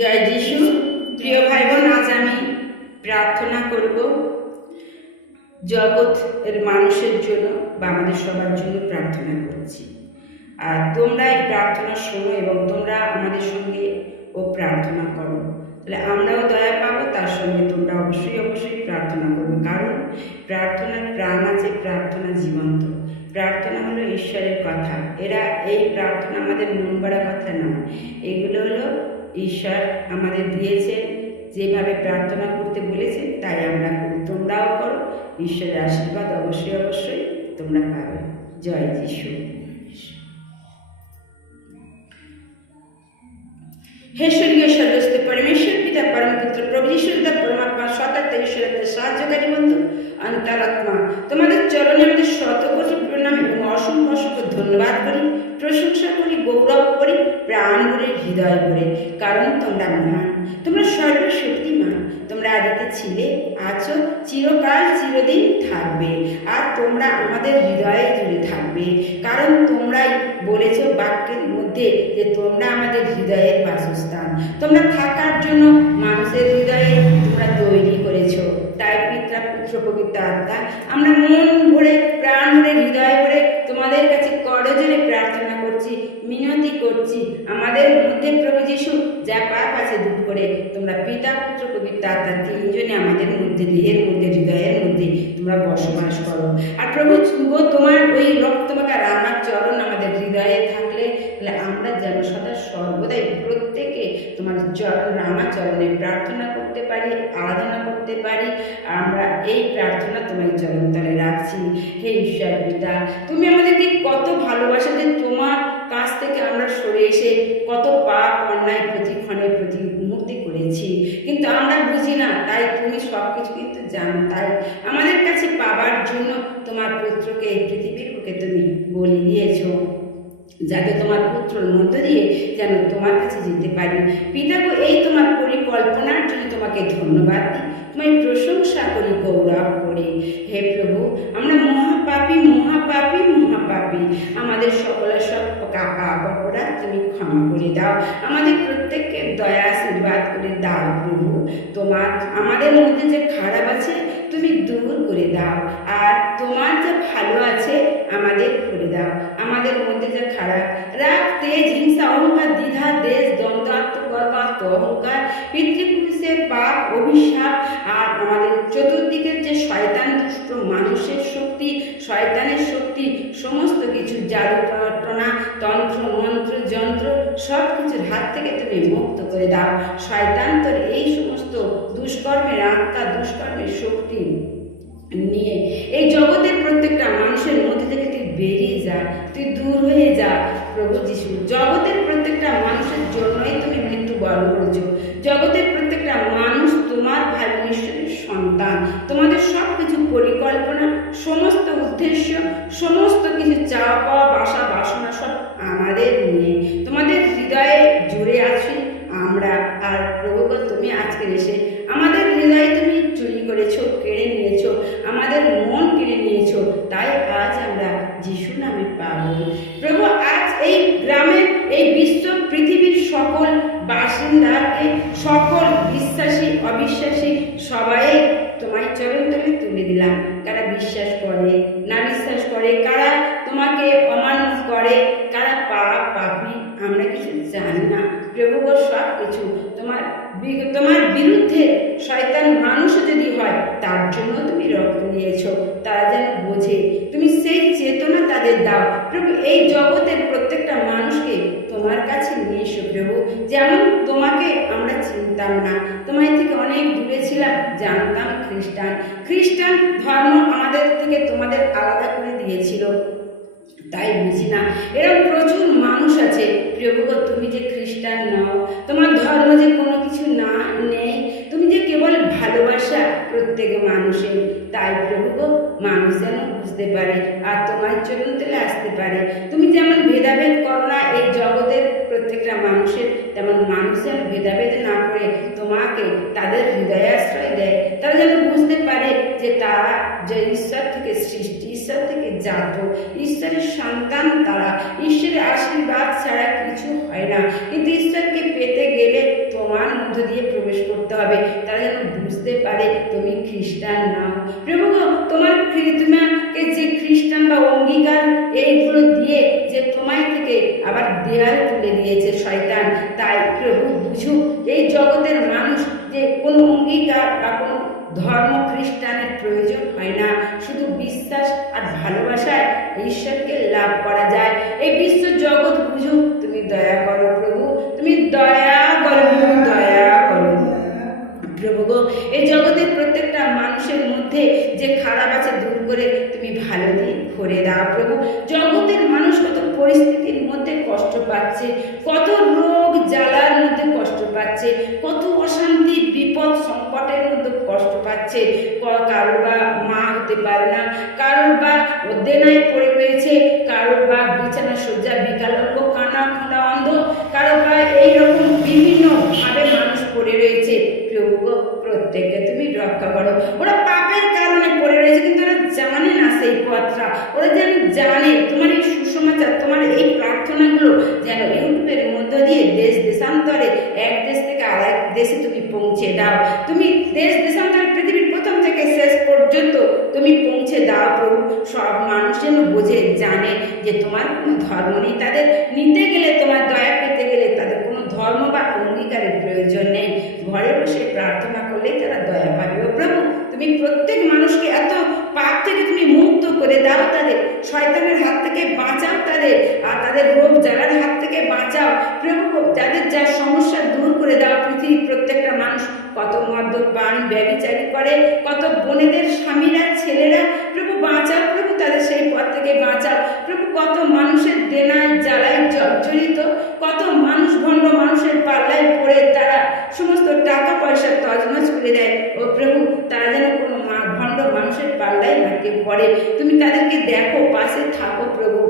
জয় যিশু, প্রিয় ভাই বোন আজ আমি প্রার্থনা করব জগৎ এর মানুষের জন্য বা আমাদের সবার জন্য প্রার্থনা করছি। আর তোমরা এই প্রার্থনা শোনো এবং তোমরা আমাদের সঙ্গে ও প্রার্থনা করো। তাহলে আমরাও দয়া পাবো, তার সঙ্গে তোমরা অবশ্যই অবশ্যই প্রার্থনা করবে। কারণ প্রার্থনার প্রাণ আছে, প্রার্থনা জীবন্ত। প্রার্থনা হলো ঈশ্বরের কথা। এরা এই প্রার্থনা আমাদের মন গড়া কথা নয়। এগুলো হলো ঈশ্বর আমাদের দিয়েছেন, যেভাবে প্রার্থনা করতে বলেছেন, তাই আমরা করি তোমরাও করো, ঈশ্বরের আশীর্বাদ অবশ্যই অবশ্যই তোমরা পাবে। জয় যিশু। হে স্বর্গীয় সর্বস্ত পরমেশ্বর, পিতা পরম পুত্র প্রভু ঈশ্বরদা পরমাত্মা সতাত্মা ঈশ্বরের সাহায্যকারী বন্ধু, অন্তরাত্মা, তোমাদের চরণে আমাদের শতকোটি ধন্যবাদ করি, প্রশংসা করি, গৌরব করি, প্রাণ ভরে, হৃদয় ভরে। কারণ তোমরা মহান, তোমরা সর্বশক্তিমান, তোমরা আদিতে ছিলে আছো চিরকাল চিরদিন থাকবে, আর তোমরা আমাদের হৃদয়ে জুড়ে থাকবে। কারণ তোমরাই বলেছ বাক্যের মধ্যে যে তোমরা আমাদের হৃদয়ের বাসস্থান। তোমরা থাকার জন্য মানুষের হৃদয়ে তোমরা তৈরি করেছ। পিতা পুত্র পবিত্র আত্মা আমরা মন ভরে, প্রাণ ভরে, হৃদয় ভরে তোমাদের কাছে করজোরে প্রার্থনা করছি। মিনতি করছি। আমাদের মধ্যে প্রভু যিশু যা পাপ আছে দূর করে, তোমরা পিতা, পুত্র কবিতা আত্মা তিনজনে আমাদের মধ্যে, দেহের মধ্যে, হৃদয়ের মধ্যে তোমরা বসবাস করো। আর প্রভু তোমার ওই রক্তমাখা রামার চরণ আমাদের হৃদয়ে থাকলে, তাহলে আমরা যেন সদা সর্বদাই প্রত্যেকে তোমার চরণ রামা চরণে প্রার্থনা করতে পারি, আরাধনা করতে পারি, আর আমরা এই প্রার্থনা তোমার চরণ তলে রাখছি। হে ঈশ্বর পিতা, তুমি আমাদেরকে কত ভালোবাসা যে তোমার কাছ থেকে আমরা সরে এসে কত পাপ, অন্যায় প্রতিক্ষণে প্রতি মুহূর্তে করেছি। কিন্তু আমরা বুঝি না, তাই তুমি সব কিছু কিন্তু জানো। তাই আমাদের কাছে পাবার জন্য তোমার পুত্রকে এই পৃথিবীর বুকে তুমি বলি দিয়েছ। যাতে তোমার পুত্রর মধ্য দিয়ে যেন তোমার কাছে যেতে পারি। পিতাগো, এই তোমার পরিকল্পনার জন্য তোমাকে ধন্যবাদ দিই। তোমায় প্রশংসা করি, গৌরব করি। হে প্রভু, আমরা মহাপাপী মহাপাপী মহাপাপী। আমাদের সকলের সব কাকা অপরাধ তুমি ক্ষমা করে দাও। আমাদের প্রত্যেককে দয়া, আশীর্বাদ করে দাও প্রভু। তোমার, আমাদের মধ্যে যে খারাপ আছে, তুমি দূর করে দাও। আর তোমার যে ভালো আছে আমাদের খুলে দাও আমাদের মধ্যে যে খারাপ, রাগ, তেজ, হিংসা, অহংকার, দ্বিধা, দেশ, দ্বন্দ্ব অহংকার, পিতৃপুরুষের পাপ, অভিশাপ আর আমাদের চতুর্দিকের যে শয়তান, দুষ্ট মানুষের শক্তি, শয়তানের শক্তি, সমস্ত কিছু, জাদু প্রার্থনা তন্ত্র, মন্ত্র, যন্ত্র সব কিছুর হাত থেকে তুমি মুক্ত করে দাও। শয়তান তোর এই সমস্ত দুষ্কর্মের আত্মা, দুষ্কর্মের শক্তি। নিয়ে। এই জগতের প্রত্যেকটা মানুষের মধ্যে থেকে তুই বেরিয়ে যা, তুই দূর হয়ে যা, প্রভু যিশু। জগতের প্রত্যেকটা মানুষের জন্যই তুমি মৃত্যু বরণ করেছ। জগতের প্রত্যেকটা মানুষ তোমার ভাই ঈশ্বরের সন্তান। তোমাদের সব কিছু পরিকল্পনা, সমস্ত উদ্দেশ্য, সমস্ত কিছু চাওয়া পাওয়া, বাসা বাসনা সব আমাদের নিয়ে। তোমাদের হৃদয়ে জুড়ে আছি আমরা আর বুঝতে la, para হতে পারে না। কারোর বা অধ্যয়নায় পড়ে রয়েছে, কারোর বা বিছানা সজ্জা বিকলাঙ্গ কানা খোঁড়া অন্ধ। কারোর বা এইরকম বিভিন্ন ভাবে মানুষ পড়ে রয়েছে। প্রভু প্রত্যেককে তুমি রক্ষা করো। ওরা পাপের কারণে পড়ে রয়েছে, কিন্তু ওরা জানে না সেই পথটা ওরা যেন জানে, তোমার এই সুসমাচার, তোমার এই প্রার্থনাগুলো যেন ইউটিউবের মধ্য দিয়ে দেশ দেশান্তরে এক দেশ থেকে আর এক দেশে তুমি পৌঁছে দাও। তুমি দেশ দেশান্তরে পৃথিবীর প্রথম থেকে শেষ পর্যন্ত তুমি পৌঁছে দাও প্রভু। সব মানুষ যেন বোঝে, জানে যে তোমার কোনো ধর্ম নেই। তাদের নিতে গেলে, তোমার দয়া পেতে গেলে তাদের কোনো ধর্ম বা অঙ্গীকারের প্রয়োজন নেই। ঘরে বসে প্রার্থনা করলেই তারা দয়া পাবে। ও প্রভু, তুমি প্রত্যেক মানুষকে এত পাপ থেকে তুমি মুক্ত করে দাও তাদের। শয়তানের হাত থেকে বাঁচাও তাদের। আর তাদের রোগ জ্বালার হাত থেকে বাঁচাও। প্রভু, যাদের যা সমস্যা দূর করে দাও। পৃথিবীর প্রত্যেকটা মানুষ কত মদ্যপান ব্যবিচারী করে, কত বোনেদের স্বামীরা ছেলেরা প্রভু বাঁচাও প্রভু তাদের সেই পথ থেকে বাঁচাও প্রভু কত মানুষের দেনায়, জ্বালায় জর্জরিত, কত মানুষ ভণ্ড মানুষের পাল্লায় পড়ে তারা সমস্ত টাকা পয়সা তজনজ করে দেয়। ও প্রভু, তারা যেন কোনো মা, ভণ্ড মানুষের পাল্লায় না কেউ পড়ে। তুমি তাদেরকে দেখো, পাশে থাকো প্রভু।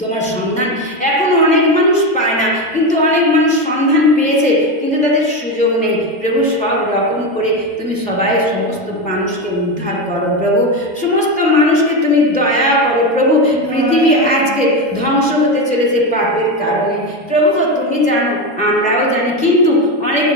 তোমার সন্ধান। এখনও অনেক মানুষ পায় না, কিন্তু অনেক মানুষ সন্ধান পেয়েছে, কিন্তু তাদের সুযোগ নেই। প্রভু, সব রকম করে তুমি সবাই সমস্ত মানুষকে উদ্ধার করো প্রভু। সমস্ত মানুষকে তুমি দয়া করো প্রভু পৃথিবী আজকে ধ্বংস হতে চলেছে পাপের কারণে। প্রভু তুমি জানো, আমরাও জানি, কিন্তু অনেক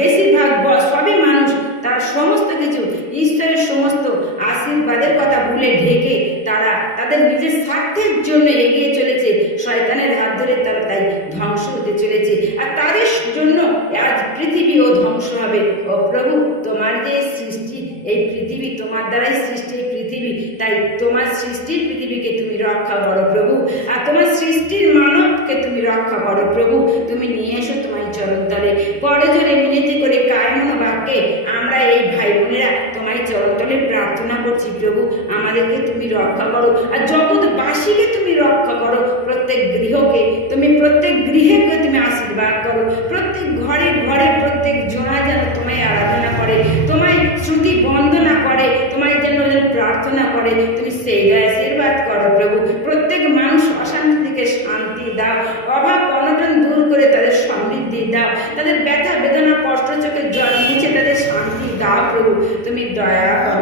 বেশিরভাগ সবই মানুষ, তারা সমস্ত কিছু, ঈশ্বরের সমস্ত আশীর্বাদের কথা ভুলে ঢেকে তারা তাদের নিজের স্বার্থের জন্য এগিয়ে চলেছে। শয়তানের হাত ধরে তারা তাই ধ্বংস হতে চলেছে। আর তাদের জন্য আজ পৃথিবী ধ্বংস প্রভু আমাদেরকে তুমি রক্ষা করো। আর জগৎবাসীকে তুমি রক্ষা করো। প্রত্যেক গৃহকে, তুমি প্রত্যেক গৃহকে তুমি আশীর্বাদ করো। প্রত্যেক ঘরে ঘরে, প্রত্যেক জোড়া যেন তোমায় আরাধনা করে, তোমায় শ্রুতি বন্দনা করে, তোমায় যেন যেন প্রার্থনা করে, তুমি সেই আশীর্বাদ করো প্রভু। প্রত্যেক মানুষ অশান্তি থেকে শান্তি দাও। অভাব, অনটন দূর করে তাদের সমৃদ্ধি দাও। তাদের ব্যথা, বেদনা, কষ্ট, চোখের জল মুছে তাদের শান্তি দাও প্রভু। তুমি দয়া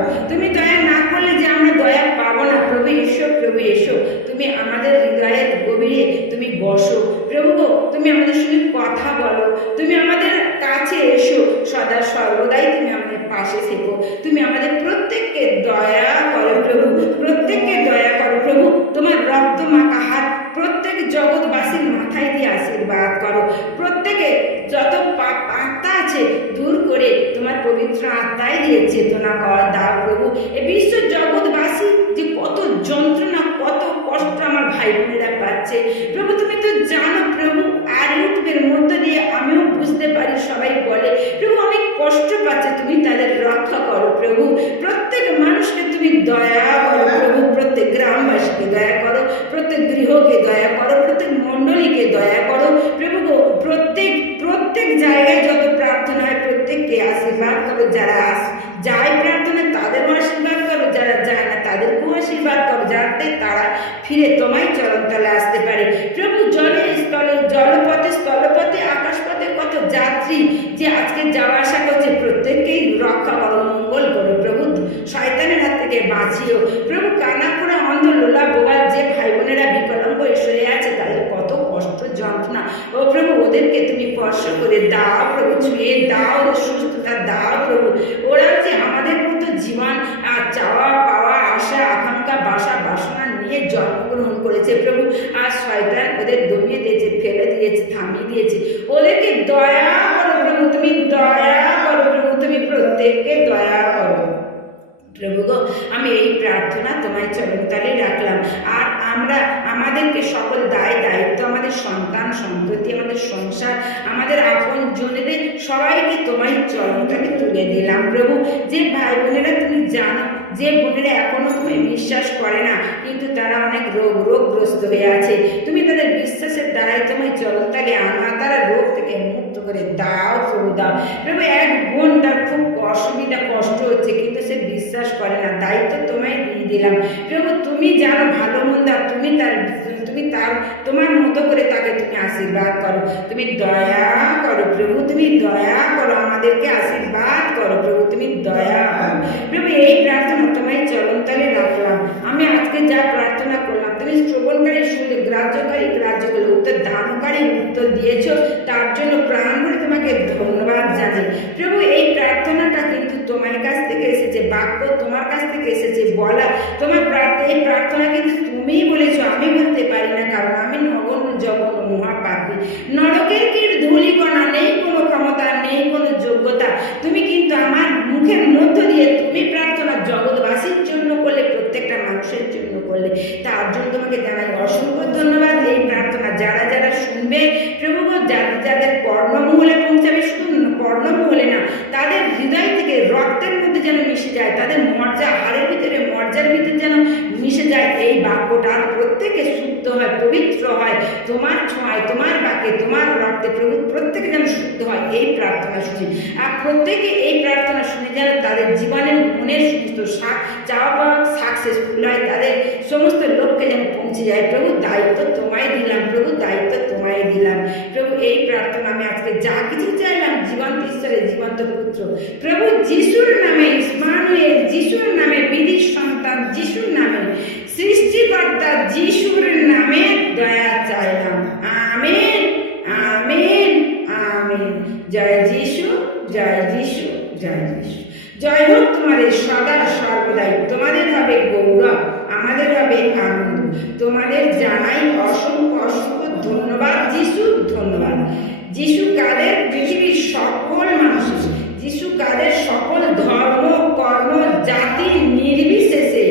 দয়া করো। প্রভু প্রত্যেক প্রত্যেক জায়গায় যত প্রার্থনা হয়, প্রত্যেককে আশীর্বাদ করো। যারা আস যায় প্রার্থনা তাদেরও আশীর্বাদ করো। যারা যায় না, তাদেরকেও আশীর্বাদ করো। যাতে তারা ফিরে তোমায় চরণতলে আসতে পারে প্রভু জলে স্থলে জলপথে স্থলপথে আকাশপথে কত যাত্রী যে আজকে যাওয়া আসা করছে প্রত্যেককেই রক্ষা করো মঙ্গল করো প্রভু শয়তানের হাত থেকে বাঁচিও প্রভু কানাপুরা অন্ধ লোলা বোবা যে ভাই বোনেরা বিকলঙ্গ ঈশ্বরে আছে তাদের কত কষ্ট যন্ত্রণা ও প্রভু ওদেরকে তুমি করে দাও প্রভু, ছুঁয়ে দাও ওদের সুস্থতা দাও প্রভু। ওরা যে আমাদের মতো জীবন চাওয়া, পাওয়া, আশা, আকাঙ্ক্ষা, বাসা, বাসনা নিয়ে জন্মগ্রহণ করেছে প্রভু, আর শয়তান ওদের দমিয়ে দিয়েছে, ফেলে দিয়েছে, থামিয়ে দিয়েছে। ওদেরকে দয়া করো প্রভু, তুমি দয়া করো প্রভু, তুমি প্রত্যেককে দয়া করো। প্রভু গো, আমি এই প্রার্থনা তোমায় চরণতলে রাখলাম। আর আমরা আমাদেরকে সকল দায়, দায়িত্ব আমাদের সন্তান সন্ততি আমাদের সংসার, আমাদের আপন জনেদের সবাইকে তোমার চরণতলে তুলে দিলাম। প্রভু, যে ভাই বোনেরা তুমি জানো, যে বোনেরা এখনও তুমি বিশ্বাস করে না, কিন্তু তারা অনেক রোগ, রোগগ্রস্ত হয়ে আছে। তুমি তাদের বিশ্বাসের দ্বারাই তোমার চরণতলে আনো, তারা রোগ থেকে মুক্ত করে দাও প্রভু দাও। প্রভু এক বোন তার খুব অসুবিধা, কষ্ট হচ্ছে, কিন্তু সে বিশ্বাস করে না। দায়িত্ব তোমায় দিয়ে দিলাম। প্রভু তুমি জানো ভালো মন্দ তুমি তার তুমি তার, তোমার মতো করে তাকে তুমি আশীর্বাদ করো। তুমি দয়া করো প্রভু, তুমি দয়া করো আমাদেরকে আশীর্বাদ করো প্রভু, তুমি দয়া প্রভু এই প্রার্থনা তোমায় চরণতলে রাখলাম। আমি আজকে যা প্রার্থনা তুমি শ্রবণকারী শুনে গ্রাহ্যকারী গ্রাহ্য করলে উত্তর দানকারী উত্তর দিয়েছ। তার জন্য প্রাণ বলে তোমাকে ধন্যবাদ জানাই। প্রভু, এই প্রার্থনাটা কিন্তু তোমার কাছ থেকে এসেছে, বাক্য তোমার কাছ থেকে এসেছে, বলা। তোমার এই প্রার্থনা কিন্তু তুমিই বলেছ, আমি বলতে পারি না, কারণ আমি নগণ জগন মহাপাপী। নরকের কি ধূলিকণা নেই কোনো ক্ষমতা নেই কোনো যোগ্যতা তুমি কিন্তু আমার মুখের মধ্য দিয়ে তুমি প্রার্থনা জগৎবাসীর জন্য করলে প্রত্যেকটা মানুষের জন্য করলে তার জন্য তোমাকে জানাই অসংখ্য ধন্যবাদ এই প্রার্থনা যারা যারা শুনবে প্রভু যাদের যাদের কর্ণমহলে পৌঁছাবে, শুধু কর্ণমহলে না, তাদের হৃদয় থেকে রক্তের মধ্যে যেন মিশে যায়, তাদের মর্যা, হাড়ের ভিতরে মর্যার ভিতরে যেন মিশে যায়, এই বাক্যটা প্রত্যেকে শুদ্ধ হয়, পবিত্র হয়, তোমার ছোঁয়ায়, তোমার বাক্যে, তোমার রক্তে প্রভু প্রত্যেকে যেন শুদ্ধ হয়, এই প্রার্থনা শুনি আর প্রত্যেকে এই প্রার্থনা শুনে যেন তাদের জীবনের মনের সমস্ত চাওয়া পাওয়া সাকসেসফুল হয়, তাদের সমস্ত লক্ষ্যে যেন পৌঁছে যায় প্রভু দায়িত্ব তোমায় দিলাম প্রভু দায়িত্ব তোমায় দিলাম। প্রভু, এই প্রার্থনা আমি আজকে যা কিছু চাইলাম, জীবন্ত ঈশ্বরের জীবন্ত পুত্র। প্রভু, যিশুর নামে ইসমানুয়েল যিশুর নামে বিধির সন্তান যিশুর নামে, সৃষ্টিকর্তা যিশুর নামে দয়া চাইলাম। Amen amen amen. জয় যিশু জয় যিশু জয় যিশু। জয় হোক তোমাদের সদা সর্বদাই। তোমাদের হবে গৌরব, আমাদের হবে আনন্দ। তোমাদের যিশু কাদের পৃথিবীর সকল মানুষ, যিশু কাদের সকল ধর্ম, কর্ম, জাতি নির্বিশেষে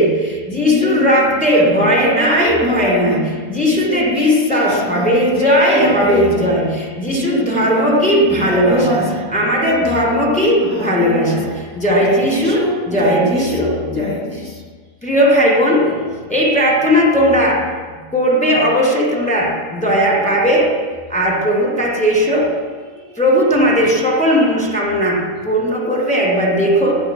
যিশুর রক্তে ভয় নাই ভয় নাই। যিশুতে বিশ্বাস হবে জয় হবে জয়। যিশুর ধর্ম কি? ভালোবাসা। আমাদের ধর্ম কি? ভালোবাসা। জয় যিশু জয় যিশু জয় যিশু। প্রিয় ভাই বোন এই প্রার্থনা তোমরা করবে, অবশ্যই তোমরা দয়া পাবে। আর প্রভুর কাছে এসো। প্রভু তোমাদের সকল মনস্কামনা পূর্ণ করবে, একবার দেখো।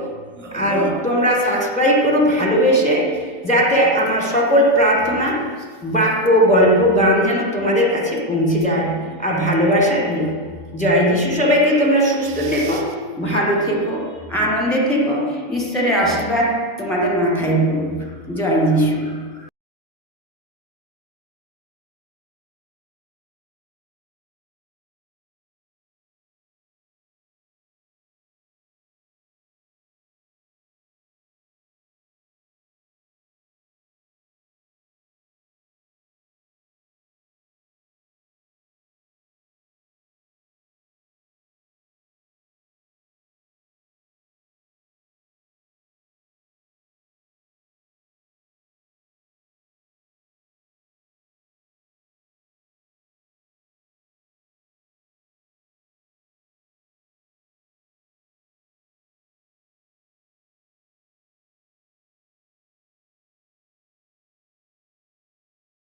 আর তোমরা সাবস্ক্রাইব করো, ভালোবেসে, যাতে আমার সকল প্রার্থনা, বাক্য, গল্প, গান যেন তোমাদের কাছে পৌঁছে যায় আর ভালোবাসা দিও। জয় যিশু। সবাইকে তোমরা সুস্থ থেকো, ভালো থেকো, আনন্দে থেকো। ঈশ্বরের আশীর্বাদ তোমাদের মাথায় পড়ুক। জয় যিশু।